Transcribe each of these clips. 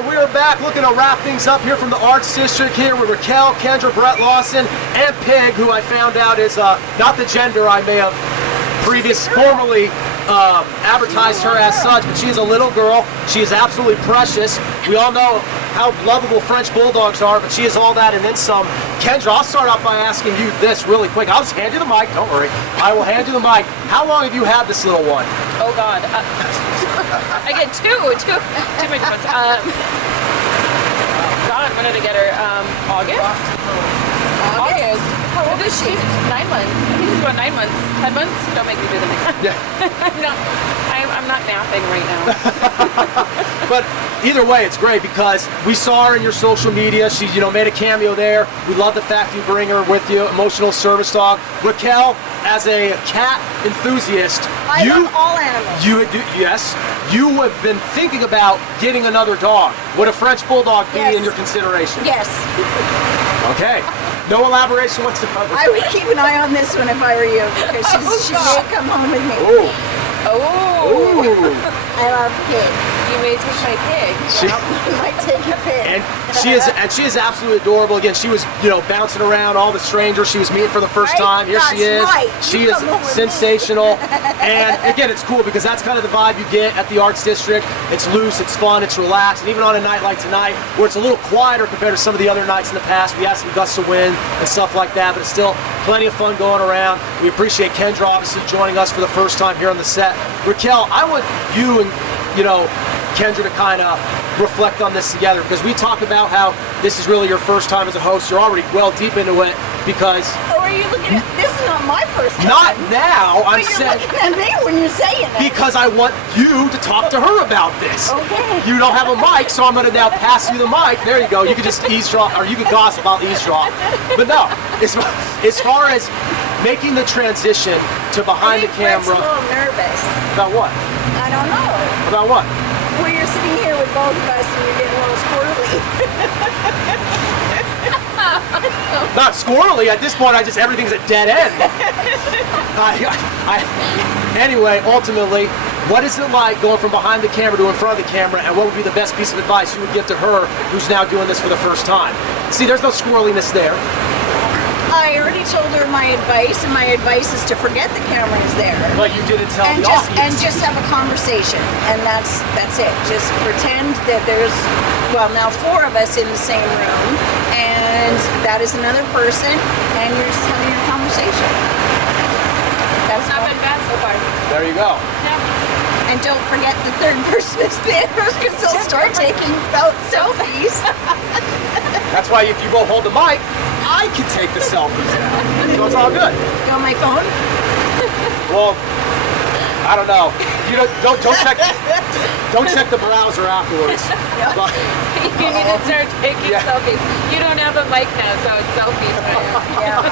right, we are back looking to wrap things up here from the Arts District here with Raquel, Kendra, Brett Lawson, and Pig, who I found out is not the gender I may have formerly advertised her as such, but she is a little girl. She is absolutely precious. We all know how lovable French Bulldogs are, but she is all that and then some. Kendra, I'll start off by asking you this really quick. I'll just hand you the mic, don't worry. I will hand you the mic. How long have you had this little one? Oh God. I get too many months. God, when did I get her? August? How old is she? 9 months. I think she's about 9 months. 10 months? Don't make me do the math. Yeah. I'm not mathing right now. But either way, it's great because we saw her in your social media. She, made a cameo there. We love the fact you bring her with you. Emotional service dog. Raquel, as a cat enthusiast, I love all animals. Yes. You have been thinking about getting another dog. Would a French Bulldog be in your consideration? Yes. Okay. No elaboration whatsoever. I would keep an eye on this one if I were you, because she may come home with me. Ooh. Oh. I love pig. You may take my pig. You might take your pig. And she is absolutely adorable. Again, she was, bouncing around all the strangers she was meeting for the first time. Here she is. Right. She is sensational. And again, it's cool because that's kind of the vibe you get at the Arts District. It's loose, it's fun, it's relaxed. And even on a night like tonight, where it's a little quieter compared to some of the other nights in the past, we had some gusts of wind and stuff like that, but it's still plenty of fun going around. We appreciate Kendra obviously joining us for the first time here on the set. Raquel, I want you and Kendra to kind of reflect on this together, because we talk about how this is really your first time as a host. You're already well deep into it because... Oh, are you looking at... This is not my first time. Not now, I'm saying... You're looking at me when you're saying it. Because I want you to talk to her about this. Okay. You don't have a mic, so I'm going to now pass you the mic. There you go. You can just eavesdrop, or you can gossip, I'll eavesdrop. But no, as far as making the transition to behind the camera... I'm a little nervous. About what? I don't know. About what? Well, you're sitting here with both of us and you're getting a little squirrely. Not squirrely. At this point, everything's a dead end. Anyway, ultimately, what is it like going from behind the camera to in front of the camera, and what would be the best piece of advice you would give to her who's now doing this for the first time? See, there's no squirreliness there. I already told her my advice, and my advice is to forget the camera is there. But you didn't tell the And audience. just have a conversation, and that's it. Just pretend that there's, now 4 of us in the same room, and that is another person, and you're just having your conversation. That's not been bad so far. There you go. Yeah. And don't forget the third person is there, because they'll start taking selfies. That's why if you go hold the mic, I can take the selfies now. So it's all good. You on my phone? Well, I don't know. Don't check the browser afterwards. But, You need to start taking selfies. You don't have a mic now, so it's selfies. Yeah.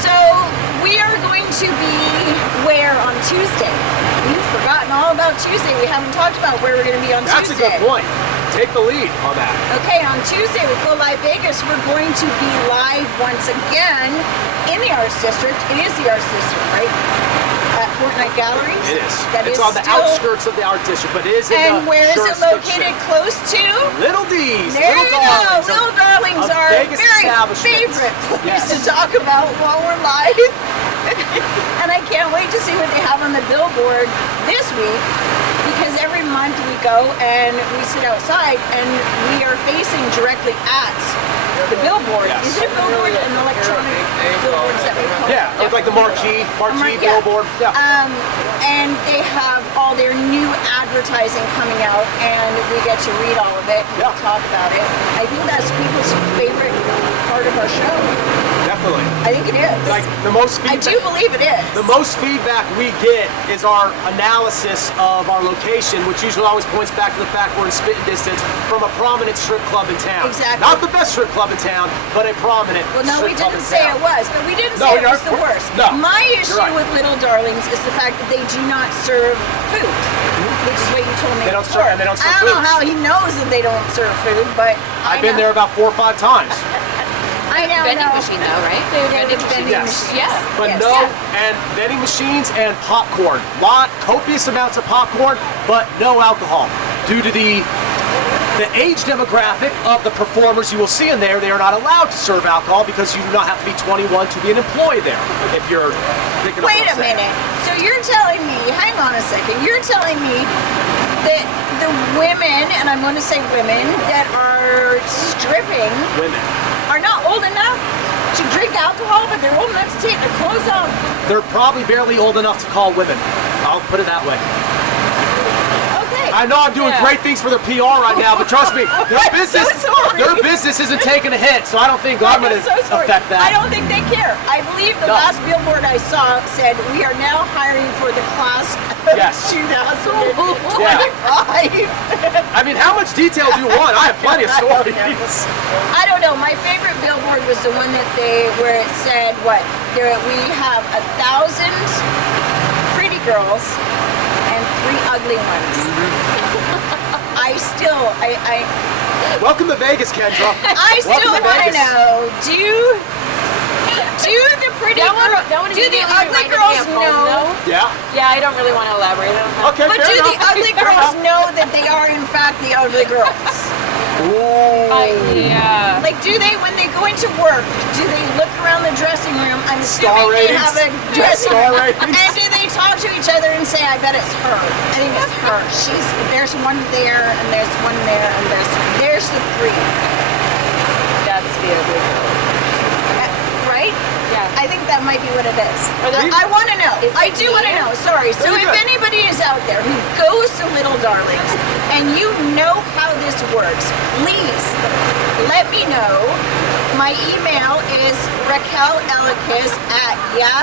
So we are going to be where on Tuesday? We've forgotten all about Tuesday. We haven't talked about where we're going to be on that's Tuesday. a good point. Take the lead on that. Okay, on Tuesday with Go Live Vegas, we're going to be live once again in the Arts District. It is the Arts District, right? At Fortnite Galleries. It is. That it's on the outskirts of the Art District, but it is in And the where is it jurisdiction. located? Close to? Little D's. There you go. Darlings. Little Darlings A are Vegas very establishment. favorite place Yes. to talk about while we're live. And I can't wait to see what they have on the billboard this week, because every month we go and we sit outside and we are facing directly at the billboard. Yes. Is it a billboard? An electronic billboard? Is that what you call it? Yeah, it's like the marquee Yeah. billboard. Yeah. And they have all their new advertising coming out, and we get to read all of it and talk about it. I think that's people's favorite part of our show. Definitely. I think it is. Like the most I feedback. do believe it is. The most feedback we get is our analysis of our location, which usually always points back to the fact we're in spitting distance from a prominent strip club in town. Exactly. Not the best strip club in town, but a prominent Well, no, we strip club didn't in say town. it was, but we didn't No, say it was the worst. no, My you're issue right. with Little Darlings is the fact that they do not serve food, which is what you told me They don't before. serve- and they don't serve I don't know food. how he knows that they don't serve food, but I've been there about 4 or 5 times. I now Vending know. machine though, right? They have vending machine. Yes. Yes. But Yes. no, Yeah. and vending machines and popcorn. Copious amounts of popcorn, but no alcohol. Due to the The age demographic of the performers you will see in there, they are not allowed to serve alcohol because you do not have to be 21 to be an employee there. If you're thinking of Wait what a I'm saying. minute. So you're telling me, hang on a second, you're telling me that the women, and I'm going to say women, that are stripping Women. are not old enough to drink alcohol, but they're old enough to take their clothes off. They're probably barely old enough to call women. I'll put it that way. Okay. I know I'm doing Yeah. great things for their PR right now, but trust me, their I'm so business, sorry. their business isn't taking a hit, so I don't think I'm going to so sorry. affect that. I don't think they care. I believe the No. last billboard I saw said we are now hiring for the class of Yes. 2025. I mean, how much detail do you want? I have plenty of stories. I don't know. My favorite billboard was the one that where it said what? We have 1,000 pretty girls and 3 ugly ones. I Welcome to Vegas, Kendra. I Welcome still to want to Vegas. know, do the pretty That one, girls, that one do the immediately ugly reminded me girls of home, know? though. Yeah. Yeah, I don't really want to elaborate on that. Okay, But fair do the enough. ugly Fair girls enough. know that they are in fact the ugly girls? Ooh. Yeah. Like, do they, when they go into work, do they look around the dressing room? I'm Star assuming they ratings? have a Yeah, dressing star room. ratings. And do they talk to each other and say, I bet it's her. I think it's her. There's one there, and there's one there, and there's the 3. That's the ugly girl. Right? Yeah. I think that might be what it is. Or the- I want to know. Is I it do want to me? know. Sorry. So Very if good. anybody is out there who goes to Little Darlings and you know how this works, please let me know. My email is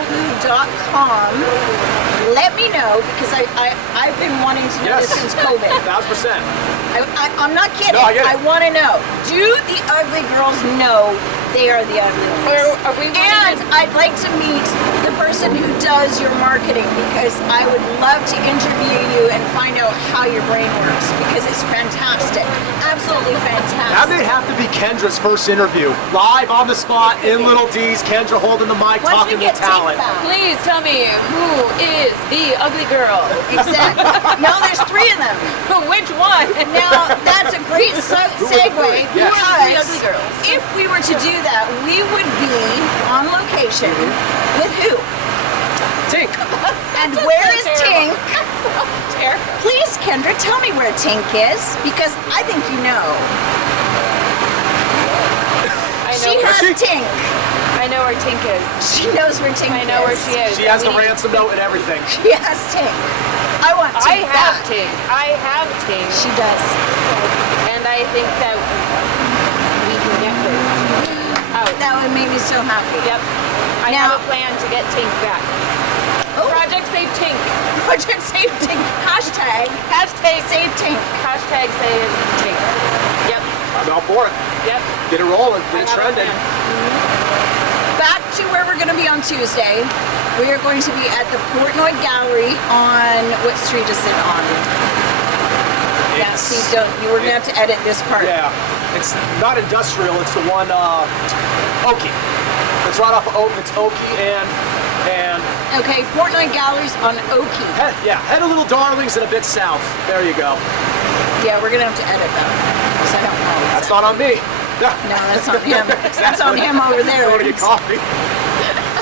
raquelelikis@yahoo.com. Let me know because I've been wanting to know Yes. this since COVID. 1,000%. I'm not kidding. No, I get it. I want to know. Do the ugly girls know they are the ugly ones? Or are we And I'd like to meet the person who does your marketing because I would love to interview you and find out how your brain works because it's fantastic. Absolutely That may fantastic. have to be Kendra's first interview. Live on the spot in Little D's. Kendra holding the mic, Once talking we with get Tink talent. back. Please tell me who is the ugly girl? Exactly. No, there's 3 of them. Which one? Now, that's a great segue Yes. because Ugly girls. if we were to do that, we would be on location with who? Tink. And where is terrible. Tink? Terrible. Please, Kendra, tell me where Tink is because I think you know. I She know, has she- Tink. I know where Tink is. She knows where Tink is. I know where she is. She has the And we- ransom note and everything. She has Tink. I want Tink I have back. Tink. I have Tink. She does. And I think that we can get her out. That would make me so happy. Yep. I Now- have a plan to get Tink back. Oh, Project Save Tink. Project Save Tink. Hashtag Save Tink. Hashtag Save Tink. Yep. I'm all for it. Yep. Get it rolling. I Get it have a trending. plan. Back to where we're going to be on Tuesday. We are going to be at the Portnoy Gallery on, what street is it on? Yeah, It's- see, we're going to have to edit this part. Yeah. It's not industrial. It's the one, Oki. It's right off of Oak. It's Oki and Okay, Portnoy Gallery's on Oki. head a Little Darlings and a bit south. There you go. Yeah, we're going to have to edit that. 'Cause I don't know. That's not on me. No, that's on him. That's on him over there. Going to get coffee.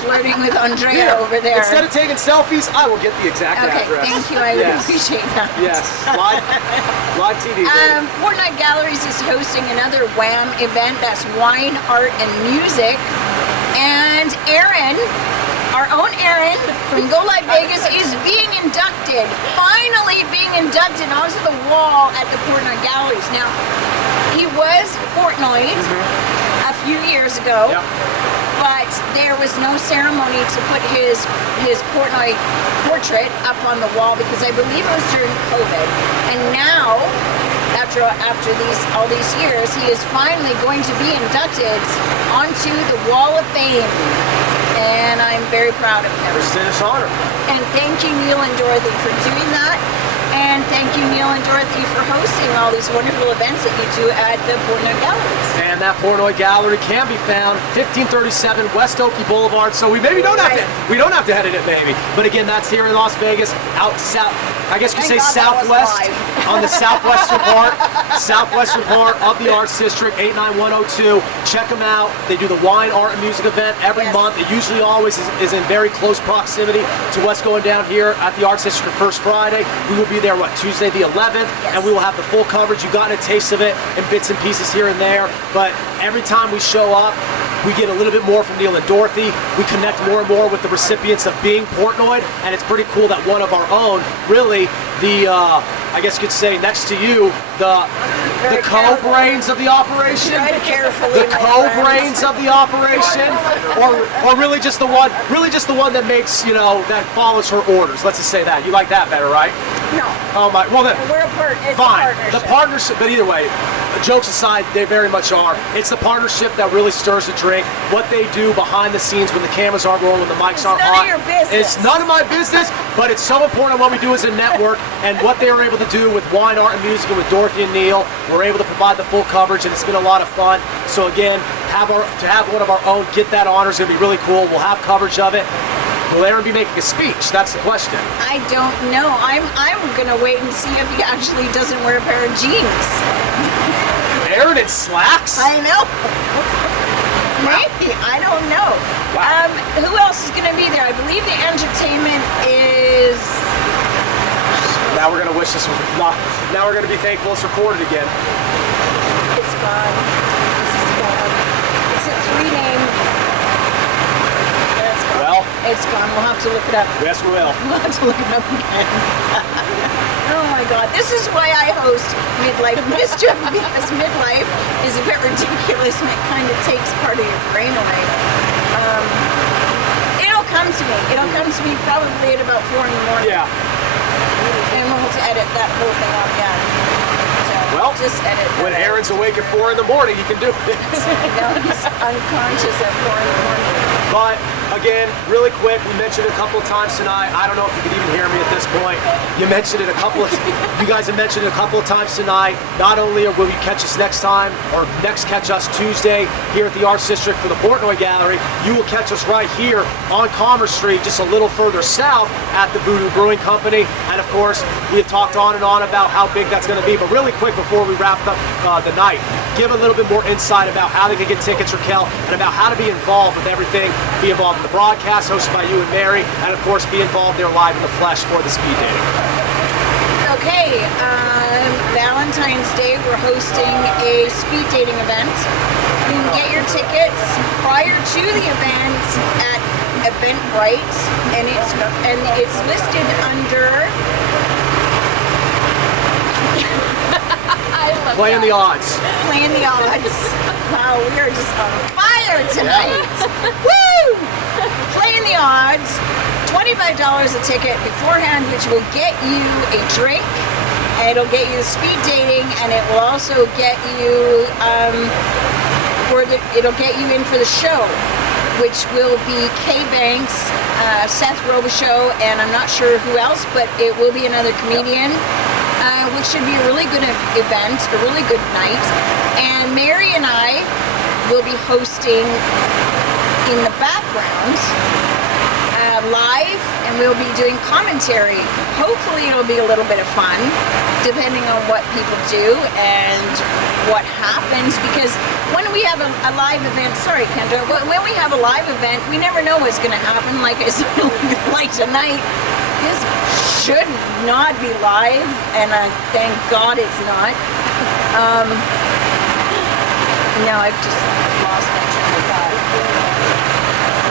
Flirting with Andrea Here, over there. Instead of taking selfies, I will get the exact Okay, address. thank you. I would Yes. appreciate that. Yes. Live TV. baby. Portnoy Galleries is hosting another WHAM event. That's Wine, Art, and Music. And Aaron, our own Aaron from Go Live Vegas, is being inducted. Finally being inducted onto the wall at the Portnoy Galleries. Now, he was Portnoy a few years ago. Yep. But there was no ceremony to put his Portnoy portrait up on the wall because I believe it was during COVID. And now, after all these years, he is finally going to be inducted onto the Wall of Fame. And I'm very proud of him. Prestigious honor. And thank you, Neil and Dorothy, for doing that. And thank you, Neil and Dorothy, for hosting all these wonderful events that you do at the Portnoy Galleries. And that Portnoy Gallery can be found 1537 West Oakey Boulevard. So we maybe don't have to head in it maybe. But again, that's here in Las Vegas, out south. I guess you could say Thank God that was southwest, live. on the southwestern part of the Arts District, 89102. Check them out. They do the wine, art, and music event every Yes. month. It usually always is in very close proximity to what's going down here at the Arts District First Friday. We will be there, Tuesday the 11th, Yes. and we will have the full coverage. You've gotten a taste of it in bits and pieces here and there, but every time we show up, we get a little bit more from Neil and Dorothy. We connect more and more with the recipients of being Portnoy, and it's pretty cool that one of our own, really, I guess you could say next to you, the Very careful. co-brains of the operation. Tread carefully, The my co-brains friend. of the operation, or really just the one that makes, that follows her orders. Let's just say that. You like that better, right? No, Oh my, well then, we're a part. It's fine. a partnership. The partnership, but either way, jokes aside, they very much are. It's the partnership that really stirs the drink. What they do behind the scenes when the cameras aren't rolling, when the mics It's aren't none of on. your business. It's none of my business, but it's so important what we do as a network and what they were able to do with wine, art, and music and with Dorothy and Neil. We're able to provide the full coverage, and it's been a lot of fun. So again, to have one of our own get that honor is going to be really cool. We'll have coverage of it. Will Aaron be making a speech? That's the question. I don't know. I'm gonna wait and see if he actually doesn't wear a pair of jeans. Aaron in slacks? I know. Maybe. I don't know. Wow. Who else is gonna be there? I believe the entertainment is. Now we're gonna wish this was not. Now we're gonna be thankful it's recorded again. It's gone. This is gone. It's a three-name. It's gone. Well. It's gone. We'll have to look it up. Yes, we will. We'll have to look it up again. Oh my God. This is why I host Midlife Mischief, because midlife is a bit ridiculous and it kind of takes part of your brain away. It'll come to me. It'll come to me probably at about 4 in the morning. Yeah. And we'll have to edit that whole thing out, yeah. So Well, just edit that when out. Aaron's awake at 4 in the morning, he can do it. No, he's unconscious at 4 in the morning. But again, really quick, we mentioned it a couple of times tonight. I don't know if you can even hear me at this point. You mentioned it you guys have mentioned it a couple of times tonight. Not only will you catch us next time, or catch us Tuesday here at the Arts District for the Portnoy Gallery, you will catch us right here on Commerce Street, just a little further south at the Voodoo Brewing Company. And of course, we have talked on and on about how big that's going to be. But really quick, before we wrap up the night, give a little bit more insight about how they can get tickets, Raquel, and about how to be involved with everything. Be involved in the broadcast hosted by you and Mary, and of course be involved there live in the flesh for the speed dating. Okay, Valentine's Day we're hosting a speed dating event. You can get your tickets prior to the event at Eventbrite, and it's listed under Playing the odds. Playing the Odds. Wow, we are just on fire tonight. Woo! Playing the Odds. $25 a ticket beforehand, which will get you a drink. And it'll get you the speed dating, and it will also get you it'll get you in for the show, which will be Kay Banks, Seth Robichaux, and I'm not sure who else, but it will be another comedian. Which should be a really good event, a really good night. And Mary and I will be hosting in the background live, and we'll be doing commentary. Hopefully it'll be a little bit of fun, depending on what people do and what happens, because when we have a live event, sorry Kendra, when we have a live event, we never know what's going to happen. Like I said, like tonight, this should not be live, and thank God it's not. No, I've just lost my train of thought.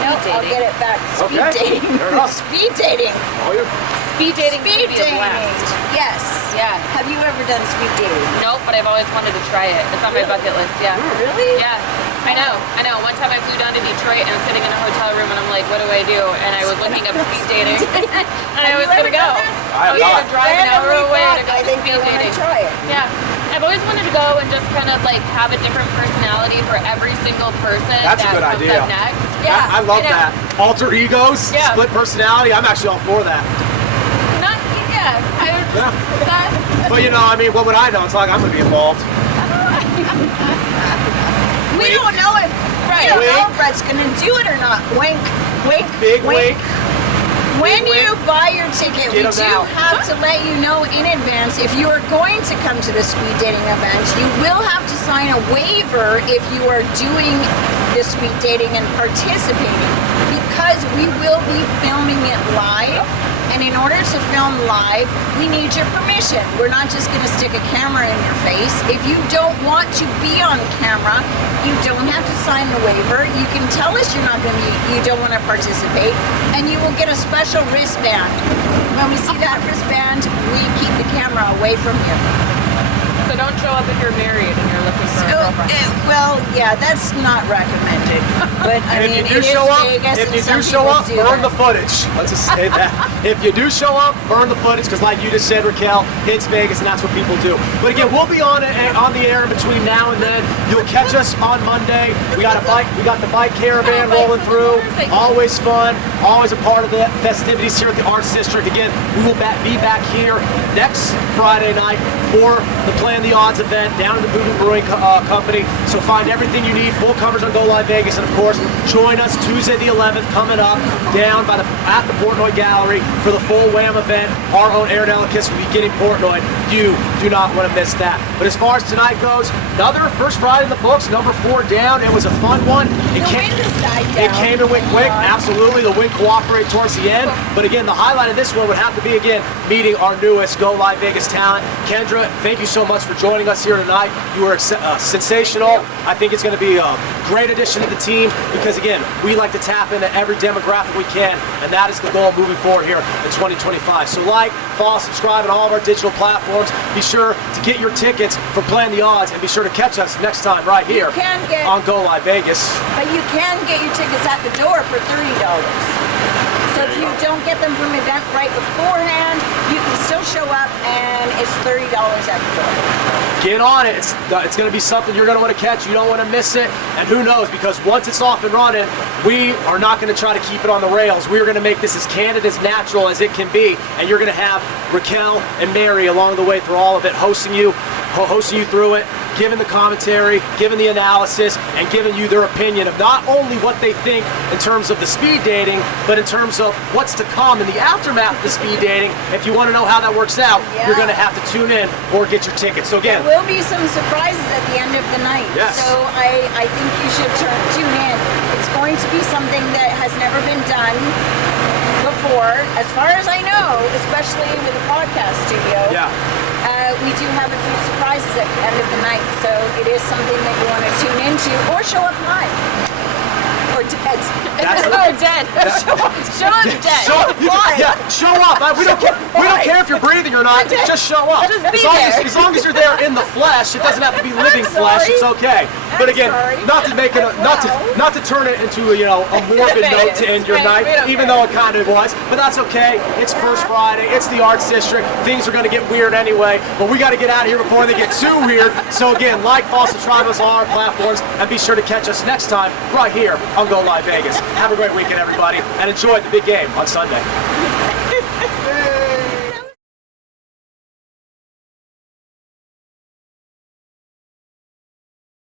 No, I'll get it back. Speed Okay, dating. fair enough. Speed dating. Oh, you're Speed dating Speed would be a dating. blast. Yes. Yeah. Have you ever done speed dating? Nope, but I've always wanted to try it. It's on my bucket list, yeah. Really? Yeah, I know. One time I flew down to Detroit and I was sitting in a hotel room and I'm like, what do I do? And I was looking up speed dating and I was you gonna ever go. done that? I have was gonna not. drive an hour Randomly away to thought, go I to think speed you're gonna dating. try it. Yeah. I've always wanted to go and just kind of like have a different personality for every single person That's a that good comes idea. up next. Yeah. I love you know. that. Alter egos, Yeah. split personality. I'm actually all for that. Not, yeah, Yeah. But I mean, what would I know? It's not like I'm going to be involved. We don't know if Brett's gonna do it or not. Wink, wink, Big wink. When Big you wink. buy your ticket, we Get 'em do out. have to let you know in advance if you are going to come to the speed dating event. You will have to sign a waiver if you are doing the speed dating and participating, because we will be filming it live. And in order to film live, we need your permission. We're not just going to stick a camera in your face. If you don't want to be on camera, you don't have to sign the waiver. You can tell us you don't want to participate, and you will get a special wristband. When we see that wristband, we keep the camera away from you. So don't show up if you're married and you're looking for a girlfriend. Well, yeah, that's not recommended. But I And mean, if you it do is show up, Vegas, if and you some do show people up, do burn that. the footage. Let's just say that. If you do show up, burn the footage, because like you just said, Raquel, it's Vegas, and that's what people do. But again, we'll be on the air in between now and then. You'll catch us on Monday. We got the bike caravan rolling through. Always fun. Always a part of the festivities here at the Arts District. Again, we will be back here next Friday night for the Play on the Odds event down in the Voodoo Brewing Company. So find everything you need, full coverage on Go Live Vegas, and of course, join us Tuesday the 11th coming up down at the Portnoy Gallery for the full Wham event. Our own Aaron Ellikis will be getting Portnoy. You do not want to miss that. But as far as tonight goes, another first Friday in the books, number 4 down. It was a fun one. The wind has died down. It came and went quick. Absolutely, the wind cooperated towards the end. But again, the highlight of this one would have to be, again, meeting our newest Go Live Vegas talent. Kendra, thank you so much for joining us here tonight. You were sensational. I think it's going to be a great addition to the team because, again, we like to tap into every demographic we can, and that is the goal moving forward here in 2025. So follow, subscribe on all of our digital platforms. Be sure to get your tickets for Playing the Odds, and be sure to catch us next time right here on Go Live Vegas. But you can get your tickets at the door for $30. So if you don't get them from Eventbrite beforehand, you can still show up, and it's $30 at the door. Get on it. It's going to be something you're going to want to catch. You don't want to miss it. And who knows, because once it's off and running, we are not going to try to keep it on the rails. We are going to make this as candid, as natural as it can be. And you're going to have Raquel and Mary along the way through all of it, hosting you through it, giving the commentary, giving the analysis, and giving you their opinion of not only what they think in terms of the speed dating, but in terms of what's to come in the aftermath of the speed dating. If you want to know how that works out, you're going to have to tune in or get your tickets. So again, there will be some surprises at the end of the night. Yes. So I think you should tune in. It's going to be something that has never been done before, as far as I know, especially with a podcast studio. yeah. We do have a few surprises at the end of the night, so it is something that you want to tune into or show up live. Or dead. Or dead. Show up dead. Show up. We don't care if you're breathing or not. Just show up. Just be there. As long as you're there in the flesh, it doesn't have to be living flesh. It's okay. But again, not to turn it into a morbid note to end your night, even though it kind of was. But that's okay. It's first Friday. It's the Arts District. Things are going to get weird anyway. But we got to get out of here before they get too weird. So again, follow, subscribe us on all our platforms, and be sure to catch us next time right here on Go Live Vegas. Have a great weekend, everybody, and enjoy the big game on Sunday.